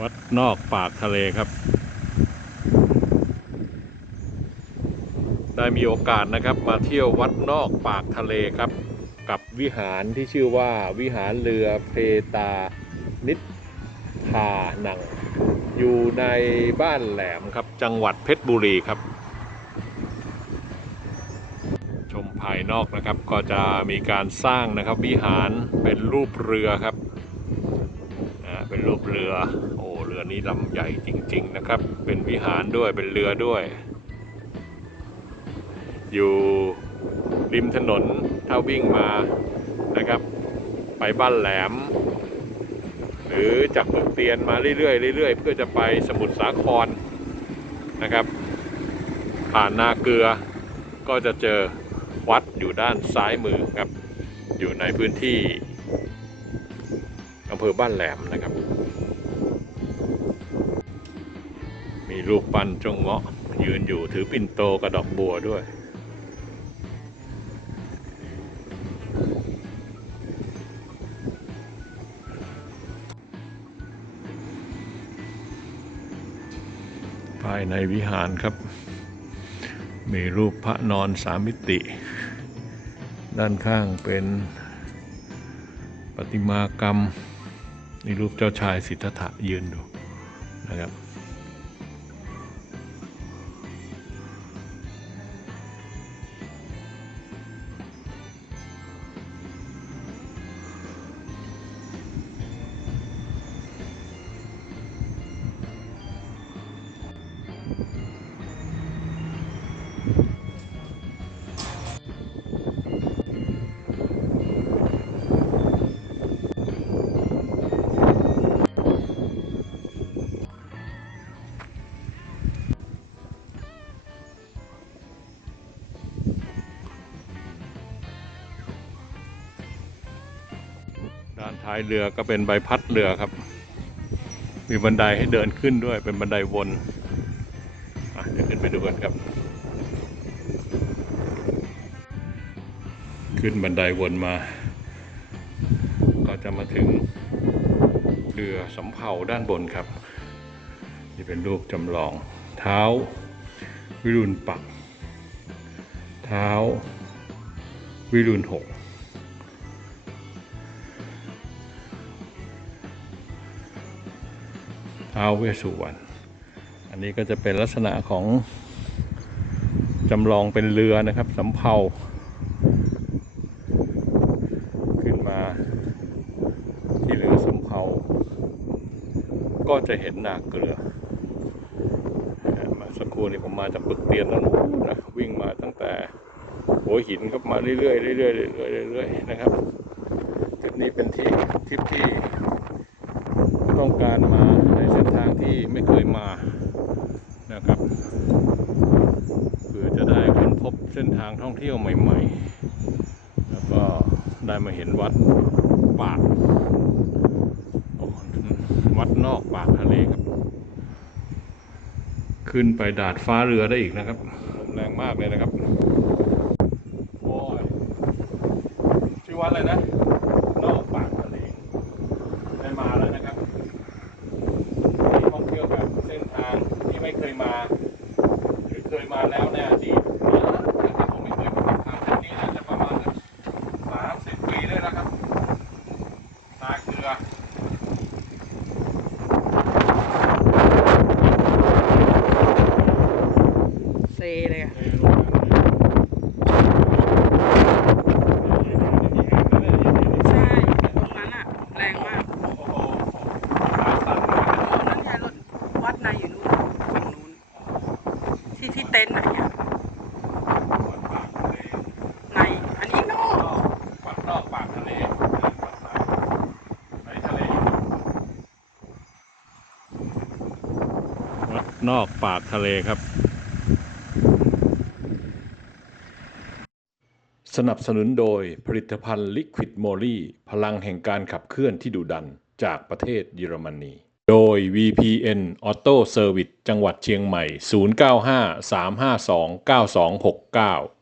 วัดนอกปากทะเลครับ ได้มีโอกาสนะครับมาเที่ยววัดนอกปากทะเลครับ กับวิหารที่ชื่อว่าวิหารเรือเพตานิทานัง อยู่ในบ้านแหลมครับจังหวัดเพชรบุรีครับ ชมภายนอกนะครับก็จะมีการสร้างนะครับวิหารเป็นรูปเรือครับ เป็นรูปเรือ โอ้เรือนี้ลำใหญ่จริง ๆนะครับ เป็นวิหารด้วยเป็นเรือด้วย อยู่ริมถนนถ้าวิ่งมานะครับ ไปบ้านแหลม หรือจากเมืองเตียนมาเรื่อยๆเรื่อยๆเพื่อจะไปสมุทรสาครนะครับ ผ่านนาเกลือก็จะเจอวัดอยู่ด้านซ้ายมือครับ อยู่ในพื้นที่ำเภอบ้านแหลมนะครับ มีรูปปั้นจงเงาะยืนอยู่ถือปิ่นโตกระดอกบัวด้วย ภายในวิหารครับ มีรูปพระนอนสามมิติ ด้านข้างเป็นประติมากรรม ในรูปเจ้าชายสิทธัตถะยืนดูนะครับ ท้ายเรือก็เป็นใบพัดเรือครับ มีบันไดให้เดินขึ้นด้วยเป็นบันไดวนเดี๋ยวขึ้นไปดูกันครับ ขึ้นบันไดวนมา ก็จะมาถึงเรือสำเภาด้านบนครับ นี่เป็นรูปจำลองเท้าวิรุณปัก เท้าวิรุณหก ท้าวเวสสุวรรณอันนี้ก็จะเป็นลักษณะของจำลองเป็นเรือนะครับสำเภาขึ้นมาที่เรือสำเภาก็จะเห็นนาเกลือมาสักครู่นี้ผมมาจากปึกเตียนแล้วนะวิ่งมาตั้งแต่หัวหินครับมาเรื่อยๆเรื่อยๆเรื่อยๆเรื่อยๆนะครับทริปนี้เป็นที่ทริปที่ ต้องการมาในเส้นทางที่ไม่เคยมานะครับเพื่อจะได้ค้นพบเส้นทางท่องเที่ยวใหม่ ๆ แล้วก็ได้มาเห็นวัดปากวัดนอกปากทะเลครับ ขึ้นไปดาดฟ้าเรือได้อีกนะครับลมแรงมากเลยนะครับโอ้ยชื่อวัดอะไรนะ นอกปากทะเล ได้มาแล้วนะครับที่ท่องเที่ยวแบบเส้นทางที่ไม่เคยมา หรือเคยมา แล้วในอดีตนะแต่ที่ผมไม่เคยมาทางเส้นนี้น่าจะประมาณสามสิบปีได้แล้วครับนาเกลือ เซเลยอะ เออโรงงานเนี่ย ใช่ตรงนั้นอะแรงมาก โอ้โหสายสั่นเลยนะ นั่นไงรถวัดในอยู่นู่นฝั่งนู้น ที่ที่ เต็นท์ไหนอะวัดปากทะเลในอันนี้นอกนอกวัดนอกปากทะเลวัดปากในทะเลวัดนอกปากทะเลครับ สนับสนุนโดยผลิตภัณฑ์ลิควิดโมลีพลังแห่งการขับเคลื่อนที่ดุดันจากประเทศเยอรมนี โดย VPN Auto Service จังหวัดเชียงใหม่ 095 352 9269